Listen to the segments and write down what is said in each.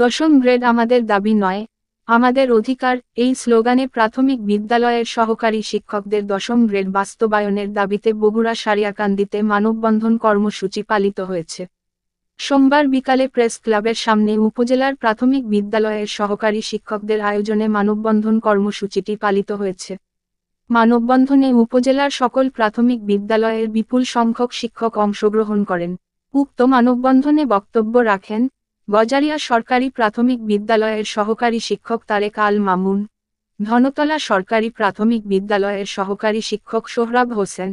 দশম গ্রেড আমাদের দাবি নয়, আমাদের অধিকার এই স্লোগানে প্রাথমিক বিদ্যালয়ের সহকারী শিক্ষকদের দশম গ্রেড বাস্তবায়নের দাবিতে বগুড়া সারিয়াকান্দিতে মানববন্ধন কর্মসূচি পালিত হয়েছে। সোমবার বিকালে প্রেস ক্লাবের সামনে উপজেলার প্রাথমিক বিদ্যালয়ের সহকারী শিক্ষকদের আয়োজনে মানববন্ধন কর্মসূচিটি পালিত হয়েছে। মানববন্ধনে উপজেলার সকল প্রাথমিক বিদ্যালয়ের বিপুল সংখ্যক শিক্ষক অংশগ্রহণ করেন। উক্ত মানববন্ধনে বক্তব্য রাখেন গজারিয়া সরকারি প্রাথমিক বিদ্যালয়ের সহকারী শিক্ষক তারেক আল মামুন, ধনতলা সরকারি প্রাথমিক বিদ্যালয়ের সহকারী শিক্ষক সোহরাব হোসেন,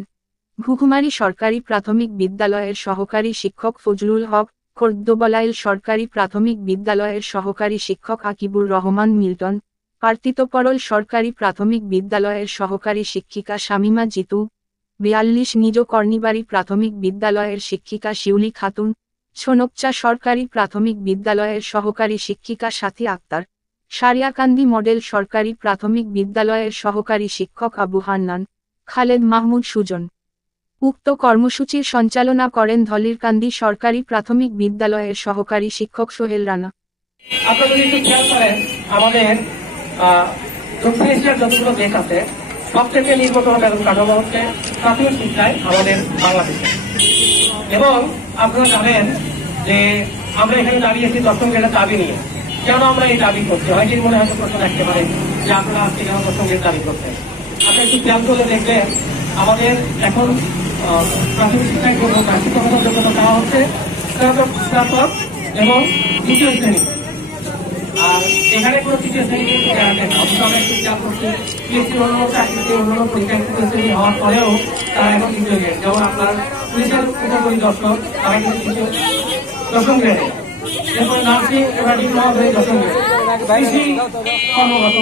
ঘুঘুমারি সরকারি প্রাথমিক বিদ্যালয়ের সহকারী শিক্ষক ফজলুল হক, খোর্দবলাইল সরকারি প্রাথমিক বিদ্যালয়ের সহকারী শিক্ষক আকিবুর রহমান মিল্টন, পার্তিতপরল সরকারি প্রাথমিক বিদ্যালয়ের সহকারী শিক্ষিকা শামিমা জিতু, ৪২ নিজ কর্ণিবাড়ি প্রাথমিক বিদ্যালয়ের শিক্ষিকা শিউলি খাতুন, ছোনকচা সরকারি প্রাথমিক বিদ্যালয়ের সহকারী শিক্ষিকা সাথী আক্তার, সারিয়াকান্দি মডেল সরকারি প্রাথমিক বিদ্যালয়ের সহকারী শিক্ষক আবু হান্নান, খালেদ মাহমুদ সুজন। উক্ত কর্মসূচির সঞ্চালনা করেন ধলিরকান্দি সরকারি প্রাথমিক বিদ্যালয়ের সহকারী শিক্ষক সোহেল রানা। আপনারা যদি একটু খেয়াল করেন, আমাদের দক্ষিণ এশিয়ার যতগুলো দেশ আছে সবথেকে নির্ভরযোগ্য বেতন কাঠামো হচ্ছে প্রাথমিক শিক্ষায় আমাদের বাংলাদেশে। এবং আপনারা জানেন যে আমরা এখানে দাঁড়িয়েছি দশম গ্রেডের দাবি নিয়ে। কেন আমরা এই দাবি করছি? হয়তো মনে হয়তো প্রশ্ন থাকতে পারে যে আপনারা আজকে কেন দশম গ্রেড দাবি করছেন। আপনি একটু খেয়াল করে দেখবেন আমাদের এখন প্রাথমিক শিক্ষায় শিক্ষকতার যোগ্যতা দেওয়া হচ্ছে স্নাতক এবং দ্বিতীয় শ্রেণী। আর এখানে কোনো তৃতীয় শ্রেণী আমরা একটু খেয়াল করছি পিএসসির অন্যান্য চাকরিতে অন্যান্য পরীক্ষায় তৃতীয় শ্রেণী হওয়ার পরেও তারা এখন তৃতীয় গ্রেড। যেমন আপনার পুলিশের উপপরিদর্শক তারা কিন্তু দশম গ্রেডে, এরপর নার্সিং এবার ডিপ্লোমা হয়ে দশম গ্রেড, কৃষি কর্মকর্তা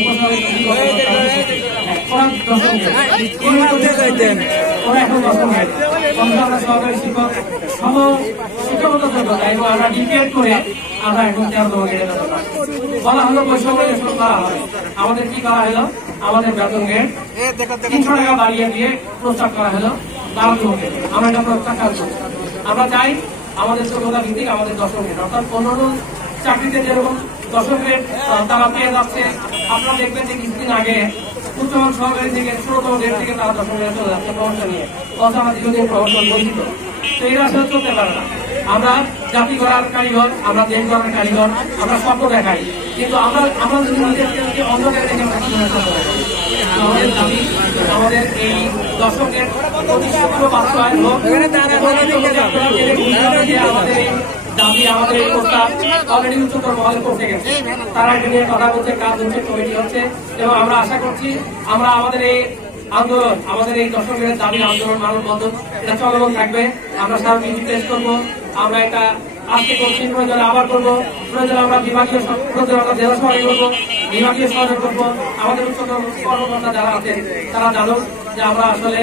ওরা দশম গ্রেড, ওরা এখন দশম গ্রেড। আমরা সহকারী শিক্ষক সম শিক্ষকতা যোগ্যতা এবং আমরা ডিপিএড করে আমরা এখন 13তম গ্রেডে বলা হলো বৈষম্য করা হবে। আমাদের কি করা হলো? আমাদের বেতন গ্রেড ৩০০ টাকা বাড়িয়ে দিয়ে প্রস্তাব করা হলো 12তম গ্রেড। আমরা এটা প্রত্যাখ্যান করছি। আমরা চাই আমাদের যোগ্যতা ভিত্তিক আমাদের দশম গ্রেড, অর্থাৎ অন্যান্য চাকরিতে যেরকম দশম গ্রেড তারা পেয়ে যাচ্ছে। আপনারা দেখবেন যে কিছুদিন আগে উচ্চমান সহকারী থেকে 16তম গ্রেড থেকে তারা দশম গ্রেডে চলে যাচ্ছে প্রমোশন নিয়ে। অথবা আমরা দীর্ঘদিন প্রমোশন বঞ্চিত, তো এরা আসলে চলতে পারে না। আমরা জাতি গড়ার কারিগর, আমরা দেশ গড়ার কারিগর, আমরা স্বপ্ন দেখাই, কিন্তু আমরা যদি নিজেদেরকে অন্য জায়গায় দেখে আমাদের দাবি আমাদের এই দশকের প্রতিষ্ঠা বাস্তবায়ন হোক। আমাদের এই দাবি আমাদের এই প্রস্তাব অলরেডি উচ্চতর মহলে পৌঁছে গেছে, তারা এটা নিয়ে কথা বলছে, কাজ হচ্ছে, কমিটি হচ্ছে এবং আমরা আশা করছি আমরা আমাদের এই আন্দোলন, আমাদের এই দশকের দাবি আন্দোলন মানববন্ধন এটা চলমান থাকবে। আমরা সার্বিক টেস্ট করবো, আমরা এটা আজকে করছি, প্রয়োজনে আবার করবো, প্রয়োজনে আমরা বিভাগীয় প্রয়োজনে আমরা জেলা সভায় করবো, বিভাগীয় সভায় করবো। আমাদের উচ্চতর কর্মকর্তা যারা আছেন তারা জানুক যে আমরা আসলে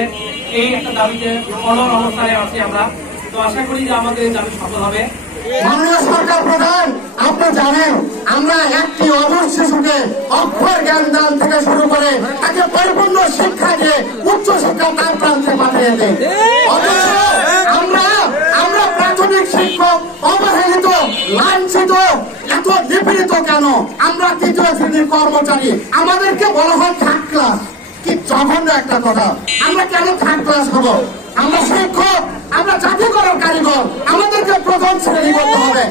এই একটা দাবিতে অনর অবস্থানে আছি আমরা। তো আশা করি যে আমাদের এই দাবি সফল হবে। মাননীয় সরকার প্রধান, আপনি জানেন আমরা একটি অবশ শিশুকে অক্ষর জ্ঞান দান থেকে শুরু করে তাকে পরিপূর্ণ শিক্ষা দিয়ে উচ্চ শিক্ষা তার প্রান্তে পাঠিয়ে দেয়। অথচ আমরা প্রাথমিক শিক্ষক অবহেলিত, লাঞ্ছিত, এত নিপীড়িত কেন? আমরা তৃতীয় শ্রেণীর কর্মচারী, আমাদেরকে বলা হয় থার্ড ক্লাস। কি জঘন্য একটা কথা! আমরা কেন থার্ড ক্লাস হব? আমরা শিক্ষক, আমরা জাতি করার কারিগর, আমাদেরকে প্রথম শ্রেণী করতে হবে।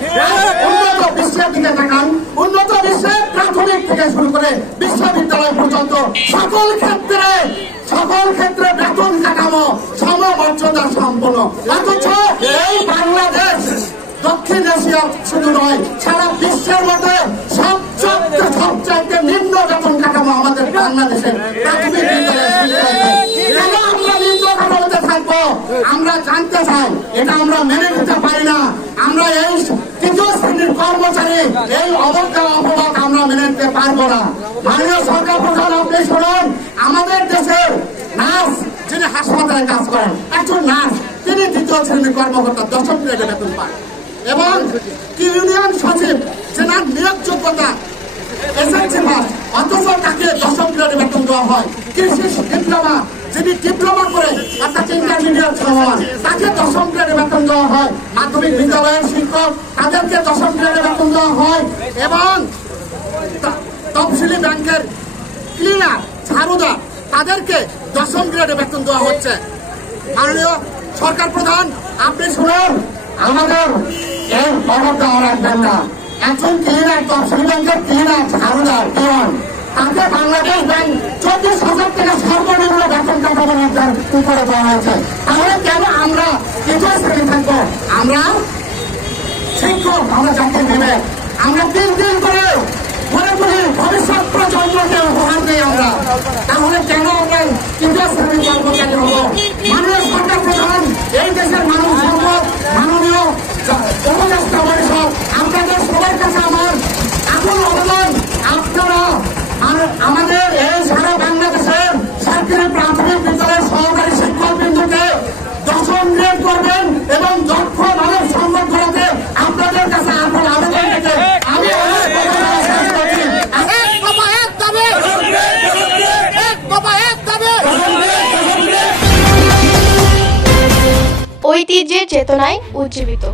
উন্নত বিশ্বের দিকে তাকান, উন্নত বিশ্বে প্রাথমিক থেকে শুরু করে বিশ্ববিদ্যালয় পর্যন্ত সকল ক্ষেত্রে বেতন কাঠামো সমমর্যাদা সম্পন্ন। অথচ এই বাংলাদেশ দক্ষিণ এশিয়া শুধু নয়, সারা বিশ্বের মধ্যে সবচাইতে নিম্ন বেতন কাঠামো আমাদের বাংলাদেশের প্রাথমিক বিদ্যালয়। কেন আমরা নিম্ন কাঠামোতে থাকবো? আমরা জানতে চাই, এটা আমরা মেনে নিতে পারি না। আমরা এই তৃতীয় শ্রেণীর কর্মচারী এই অবজ্ঞা অপবাদ আমরা মেনে নিতে পারবো না। মাননীয় সরকার প্রধান, আপনি শুনুন, আমাদের দেশের নার্স যিনি হাসপাতালে কাজ করেন, একজন নার্স, তিনি তৃতীয় শ্রেণীর কর্মকর্তা, দশম গ্রেডে বেতন পান। এবং ইউনিয়ন সচিব যেনার নিয়োগযোগ্যতা এসএসসি পাস, অথচ তাকে দশম গ্রেডে বেতন দেওয়া হয়। কৃষি ডিপ্লোমা যিনি ডিপ্লোমা করে অর্থাৎ ইন্টারমিডিয়েট সমান তাকে দশম গ্রেডে বেতন দেওয়া হয়, মাধ্যমিক বিদ্যালয়ের শিক্ষক তাদেরকে দশম গ্রেডে বেতন দেওয়া হয়, এবং তফসিলি ব্যাংকের ক্লিনার ঝাড়ুদার তাদেরকে দশম গ্রেডে বেতন দেওয়া হচ্ছে। মাননীয় সরকার প্রধান, আপনি শুনুন, আমাদের এই খবরটা রাখবেন না। একজন ক্লিনার, তফসিলি ব্যাংকের ক্লিনার ঝাড়ুদার কেমন, তাকে বাংলাদেশ ব্যাংক 24,000 টাকা সর্বনিম্ন বেতন কাঠামো উপরে দেওয়া হয়েছে। তাহলে কেন আমরা তৃতীয় শ্রেণী থাকবো? আমরা শিক্ষক, আমরা যাকে নেবে আমরা 3 দিন করে মনে করি ভবিষ্যৎ প্রজন্মকে উপহার দিই আমরা, তাহলে কেন আমরা তৃতীয় শ্রেণীর কর্মচারী হব? মাননীয় সরকার প্রধান, এই দেশের মানুষ সম্পদ, মাননীয় উপদেষ্টা পরিষদ, আপনাদের সবার কাছে আমার এখন আবেদন, আপনারা আমাদের এই সারা বাংলাদেশের সরকারি প্রাথমিক বিদ্যালয়ের সহকারী শিক্ষক বিন্দুকে দশম গ্রেড করবেন এবং দক্ষ মানব সম্পদ করাতে আপনাদের কাছে আপনার আবেদন থেকে আমি ঐতিহ্যের চেতনায় উজ্জীবিত।